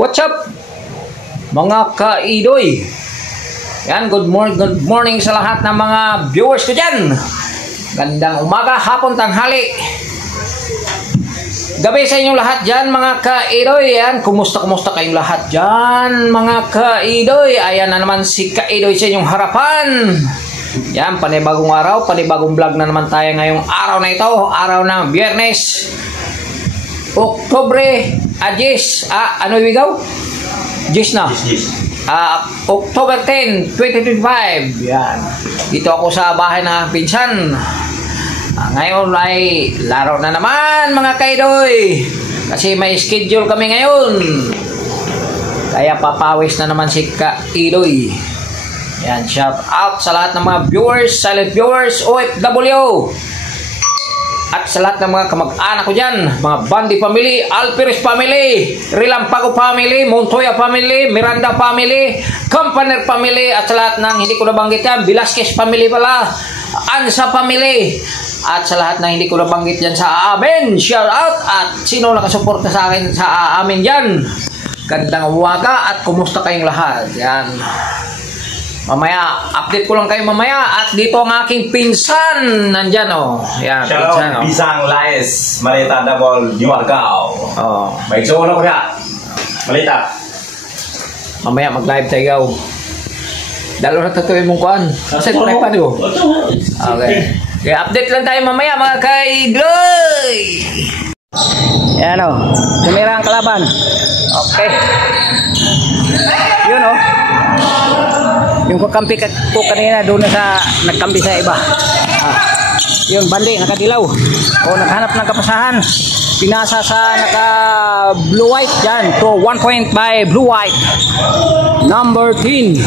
What's up mga kaidoy? Yan, good morning sa lahat ng mga viewers ko dyan. Gandang umaga, hapon, tanghali, gabi sa inyong lahat dyan mga kaidoy. Yan, kumusta kayong lahat dyan mga kaidoy? Ayan na naman si Kaidoy sa inyong harapan. Yan, panibagong araw, panibagong vlog na naman tayo ngayong araw na ito. Araw ng Biyernes, Oktobre 10. Ano ibigaw? 10 na. October 10, 2025. Yan. Dito ako sa bahay ng pinsan. Ngayon ay laro na naman mga kaidoy. Kasi may schedule kami ngayon. Kaya papawis na naman si Kaidoy. Yan, shout out sa lahat ng mga viewers, silent viewers, OFW. At sa lahat ng mga kamag-anak ko dyan, mga Bandi family, Alperes family, Rilampago family, Montoya family, Miranda family, Campaner family, at sa lahat ng hindi ko nabanggit yan, Velasquez family pala, Ansa family, at sa lahat ng hindi ko nabanggit yan sa amin, shout out, at sino nakasuporta sa akin sa amin dyan. Gandang umaga at kumusta kayong lahat. Yan. Mamaya, update ko lang kayo mamaya. At dito ang aking pinsan. Nandyan, oh. Yan, Shalom, pinsan, oh. Pisang Laes, Malita Double, Yuargao. Oh. Baik, so wala ko siya. Malita. Mamaya, mag-live tayo. Dalo na tatuloy mong kuhan. Kasi ito na ipan, oh. Okay. Okay, update lang tayo mamaya, mga kaidoy. Yan, oh. Sumira ang kalaban. Okay. Yun, oh. Yung kakampi ko kanina doon sa nagkampi sa iba. Yung Bandi nakadilaw. O naghanap ng kapasahan. Pinasa sa naka blue white diyan. So 1 point by blue white. Number 10.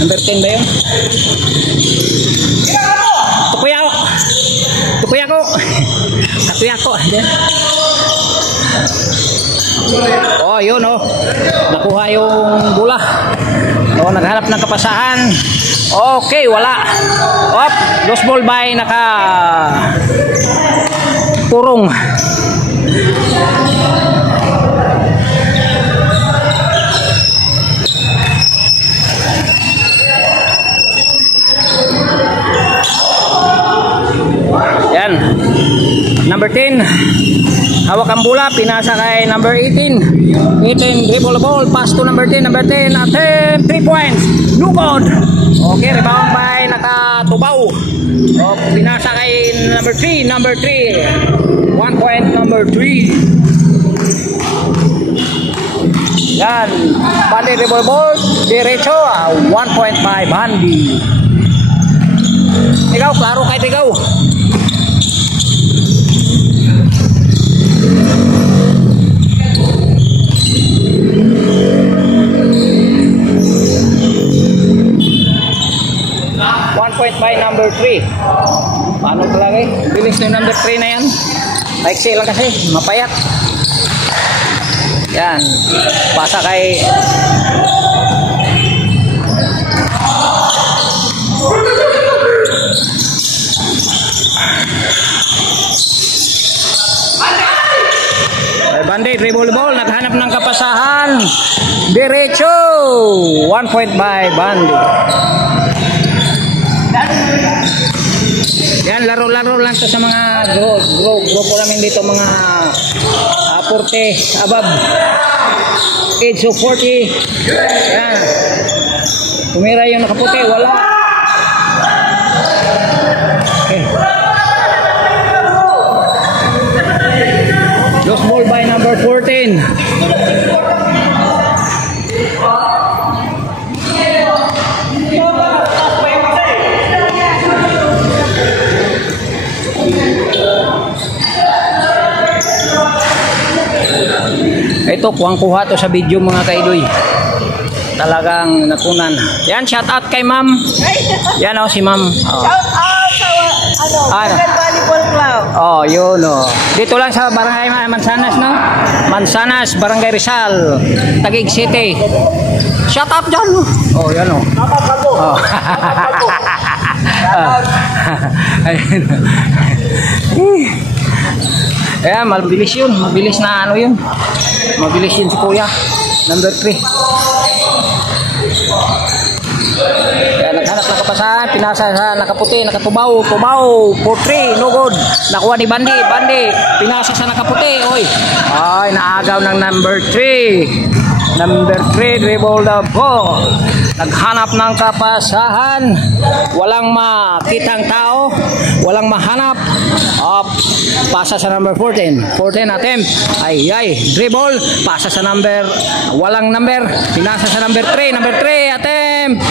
Number 10 ba 'yun? Tukuya ko. Tukuya ko. Tukuya ko. Oh, yun oh. Nakuha yung bola. Oh, naghanap ng kapasahan. Okay, wala. Op, lost ball by naka purong. Yan. Number 10. Hawak ang bola, pinasa kay number 18. 18, dribble the ball, pass to number 10. Number 10, at 10, 3 points. No good. Okay, rebound by nakatubaw. O, pinasa kay number 3. Number 3. 1 point, number 3. Yan. Bandi dribble ball, diretso. 1 point by Bandi. Ikaw, klaro kahit ikaw. Point by number 3. Paano talaga eh? Bilis ng number 3 na yan. Paiksi lang kasi, mapayat. Yan. Pasa kay Bandi, dribble ball, naghanap ng kapasahan. Diretso. 1 point by Bandi. Yan, laro-laro lang to sa mga grupo namin dito, mga 40 above, age of 40. Yan, tumira yung nakaputi, wala. Okay. Lost ball by number 14. Ito, kuha to sa video mga kaidoy. Talagang nakunan. Yan, shout out kay ma'am. Yan o, si ma'am. Oh. Shout out sa Volleyball Club. Oh, yun o. Dito lang sa barangay Mansanas, no? Mansanas, Barangay Rizal, Taguig City. Shout out dyan. Oh, yan o. Oh. Ayun. Ayan, mabilis yun. Mabilis na ano yun. Mabilis yun si Kuya. Number 3. Kaya naghanap ng kapasahan, pinasa sa nakaputi, nakatubaw, tubaw, 4-3, no good. Nakuha ni Bandi, pinasa sa nakaputi, oy. Ay, naagaw ng number 3. Number 3, dribble the ball. Naghanap ng kapasahan, walang makitang tao, walang mahanap. Pasa sa number 14. 14 attempt. Dribble, pasa sa number, walang number, pinasa sa number 3. Number 3 attempt.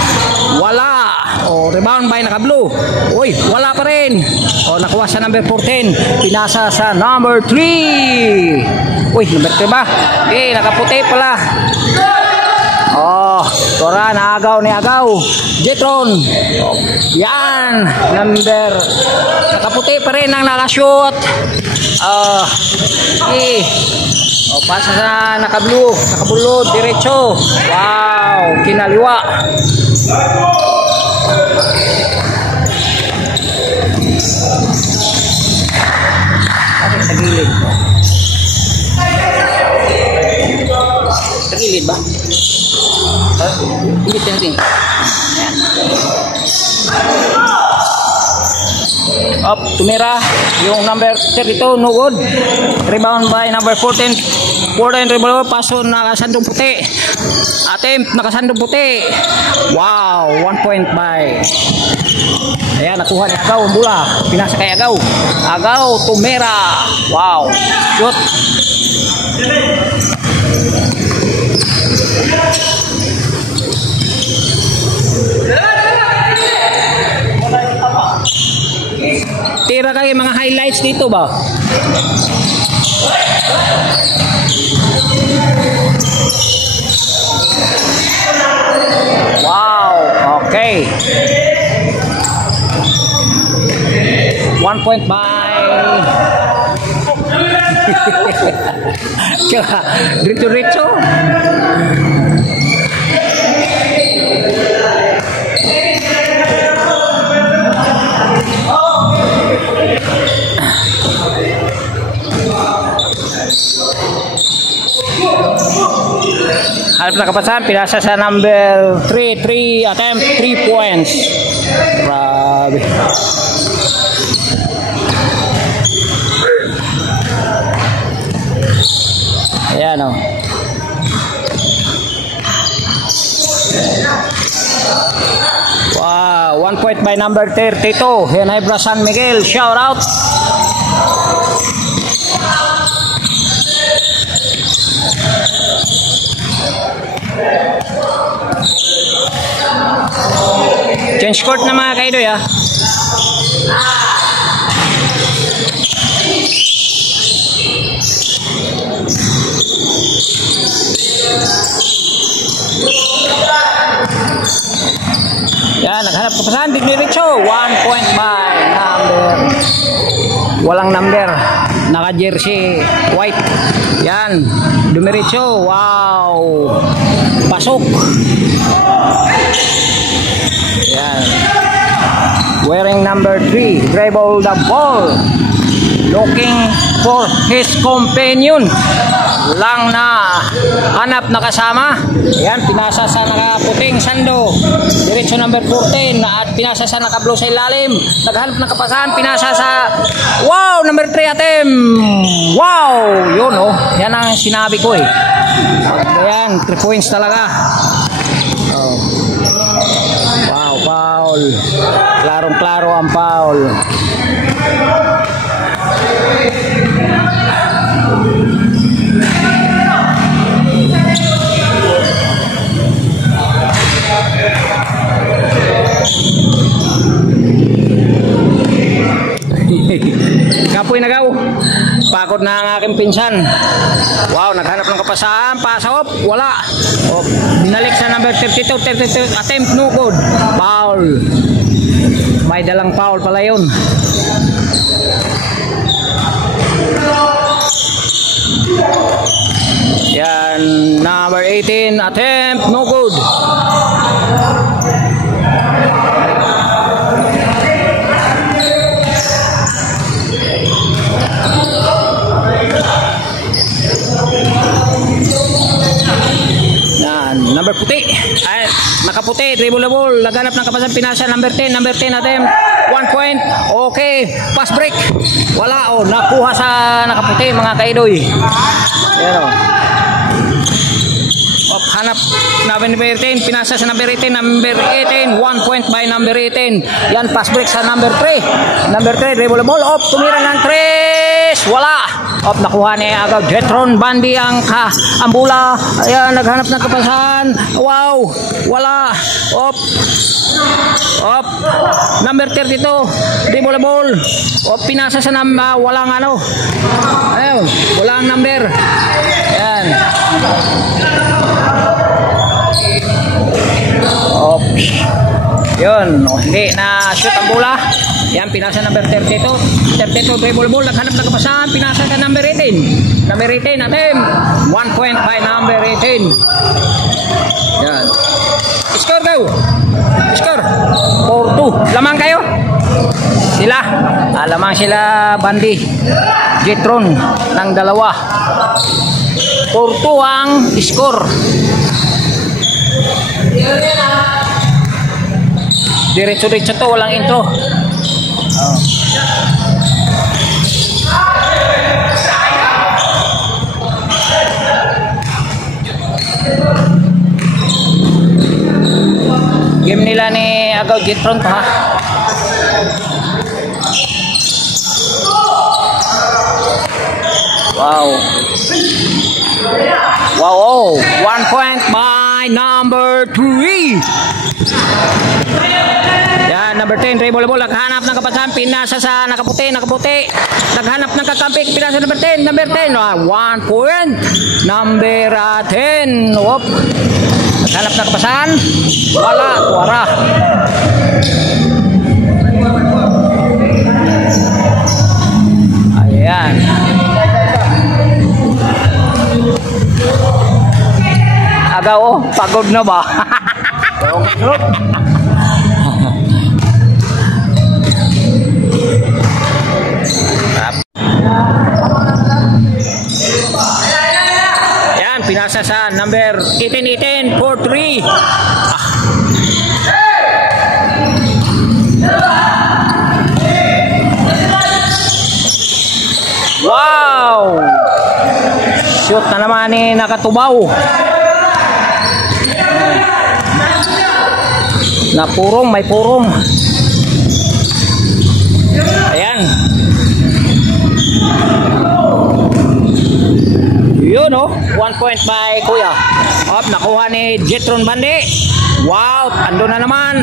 Wala. Rebound by naka-blue. Uy, wala pa rin. Nakuha sa number 14. Pinasa sa number 3. Uy, number 3 ba? Nakaputi pala. Tora, naagaw ni Agaw. Jetron. Yan. Number. Nakaputi pa rin ang nakashoot. Pasa sa naka-blue. Nakabulod. Diretso. Wow. Kinaliwa. Sa gilid. Sa gilid ba? Gilid natin. Tumira yung number 32, no good. Rebound by number 14. 14 rebound, paso nakasandong puti. Attempt nakasandong puti. Wow, 1 point by. Ayan, nakuha ni Agaw ang bola. Pinasa kay Agaw. Agaw, tumira. Wow, shoot. Tira kayo mga highlights dito ba? Wow, okay. 1 point by. Dito. Harap na kapasahan, pinasa sa number 3 attempt, 3 points. Grabe. Ayan o. Wow, 1 point by number 32. Ginebra San Miguel, shout out. Change court na mga kaidoy ha. Yan, naghanap ka pa saan, Digliricho. 1 point by number. Walang number. Naka-jersey white. Yan, Dumiritso. Wow. Pasok. Yan. Wearing number 3. Dribble the ball. Looking for his companion. Lang na hanap na kasama. Yan, pinasa sa nakaputing sando. Diretso number 14 at pinasa sa naka-blue sa ilalim. Naghanap ng kapasahan, pinasa sa wow, number 3 attempt. Wow, yun oh. Yan ang sinabi ko eh. Ayan, 3 points talaga. Oh. Wow, foul. Klarong-klaro ang foul. Kapoy nagaw. Pagod na ang aking pinsan. Wow, naghanap ng kapasahan. Pasok, wala. Binalik sa number 32 attempt, no good. Foul. May dalang foul pala yun. Yan, number 18 attempt, no good. Number puti. Ay, nakaputi. Dribble. Naghanap ng kapasan. Pinasa. Number 10 natin. 1 point. Okay. Pass break. Wala. Oh, nakuha sa nakaputi mga kaidoy. Yan o. Hanap number 18, pinasa sa number 18, 1 point by number 18. Yan, pass break sa number 3. Number 3, dribble ball, tumira ng 3. Wala. Nakuha ni agad Jetron Bandi ang bola. Ayan, naghanap ng kapasahan. Wow, wala. Number 32, dribble ball. Pinasa sa walang ano. Ayun, walang number. Ayan. Yun, hindi na shoot ang bola. Yan, pinasa number 32 dribble ball, naghanap ng kapasahan, pinasa sa number 18 natin, 1 point by number 18. Yan, score go, score 4-2. Lamang kayo sila, lamang sila Bandi Jetron ng dalawa. 4-2 ang score. Diretso-diretso to, walang intro. Game nila ni Agaw Jetron to, ha. Wow, 1 point by number 3. Yan, number 10, dribble ball, naghanap ng kapasahan, pinasa sa nakaputi, naghanap ng kakampi, pinasa number 10, 1 point, number 10, naghanap ng kapasahan, wala, tuwara. Ayan. Agaw, pagod na ba? Yan, pinasa sa number 18, 4-3. Wow! Shoot na naman ni Nakatubaw. Na purong, may purong. Ayan. Yun, 1 point by Kuya. Nakuha ni Jetron Bandi. Wow, ando na naman.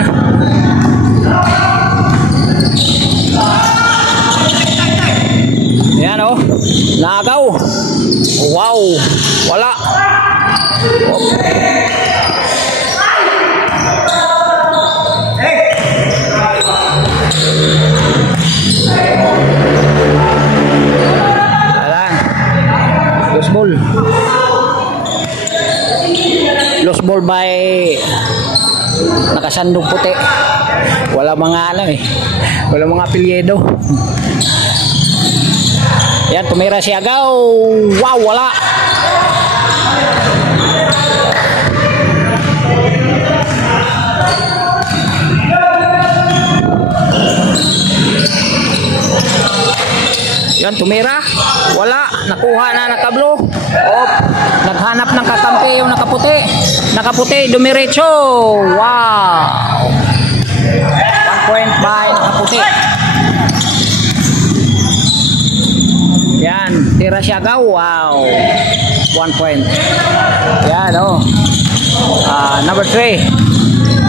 Ayan, Nagaw. Wow, wala. Lost ball by nakasandong puti. Wala mga wala mga apelyido. Yan, tumira si Agaw. Wow, wala. Yan, tumira. Wala. Nakuha na, nakablo. Naghanap ng kakampi yung nakaputi. Nakaputi, dumiretso. Wow. 1 point by nakaputi. Yan, tira siya Agaw. Wow. 1 point. Yan, number 3.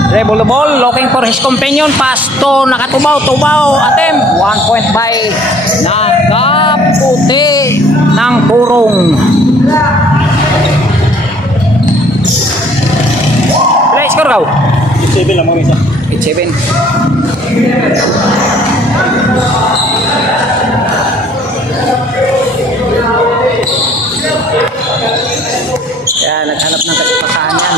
Dribble the ball, looking for his companion. Pass to Nakatubaw. Attempt. 1 point by Nakaputi ng purong. Play score Gaw. 7 lang mga isa. 8-7. Yan, naghanap ng kasipakahan yan.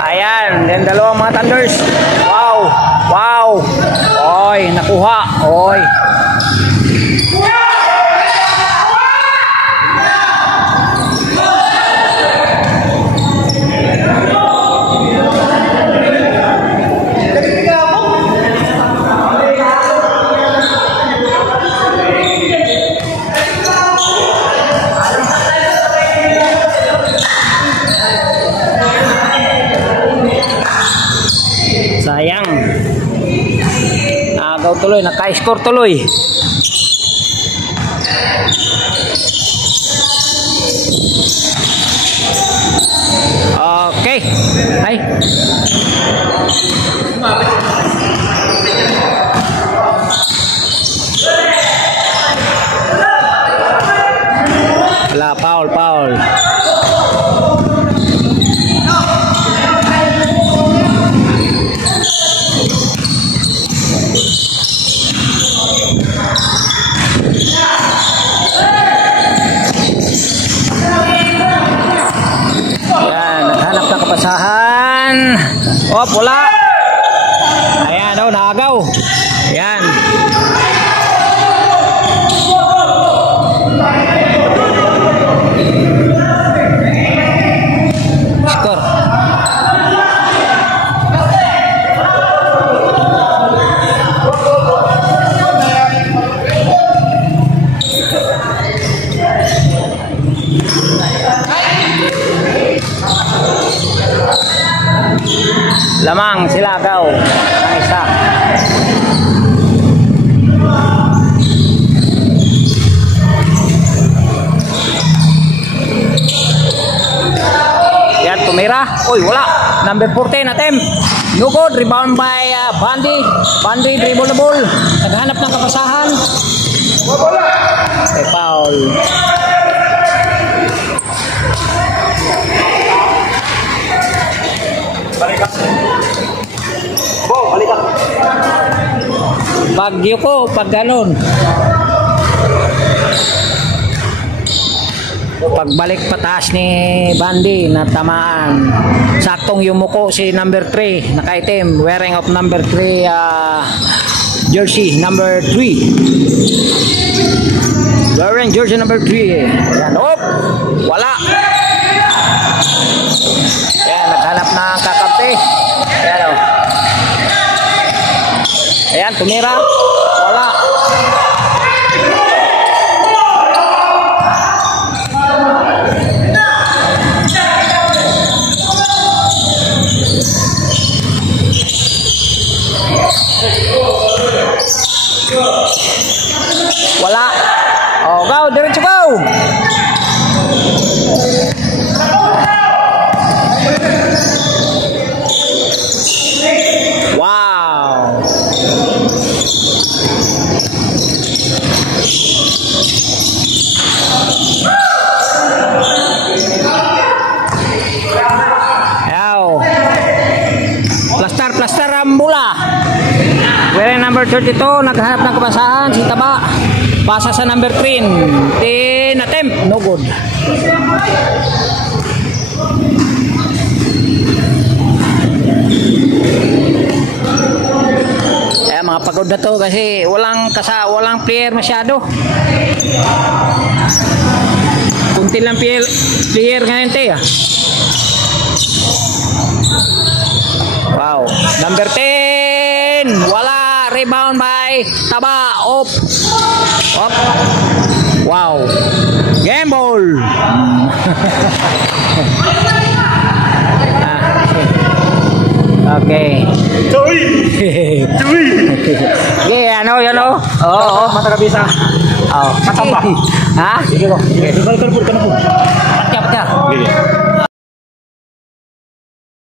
Ayan, then dalawang mga Thunders. Wow, wow. Oy, nakuha. Oy. Sayang. Agaw tuloy, naka-score tuloy. Okay. Ay. Wala, foul, foul. Kapasahan. Oh, pula. Ayan, oh, naagaw. Ayan. Score. Lamang sila Agaw. Ang isa. Yan, tumira. Uy, wala. Number 14 attempt. No good. Rebound by Bandy. Bandy dribble the ball. Naghanap ng kapasahan. Okay, foul. Bagyo ko pag ganun. Pagbalik pataas ni Bandy na tamaan. Saktong yumuko si number 3 naka-itim, wearing of number 3 jersey number 3. Wearing jersey number 3. Yan, op. Wala. Yan, naghanap na kakapte. Yan, oh. Ayan, tumira. Wala. Wala. Oh, go, diretso go. Wow. Ayo. Plaster ang bola. Wearing number 32, naghahanap ng kapasahan si Taba. Pasa sa number 3. 10 attempt, no good. Kaya mga pagod na to kasi walang player masyado. Kunti lang player ngayon tayo. Wow, number 10, wala, rebound by Taba, up. Wow, game ball. Okay. Okay, ano. Oo, Mata kabisa. Oh. Matamba. Ha? Sige po. Sige. Patya. Sige.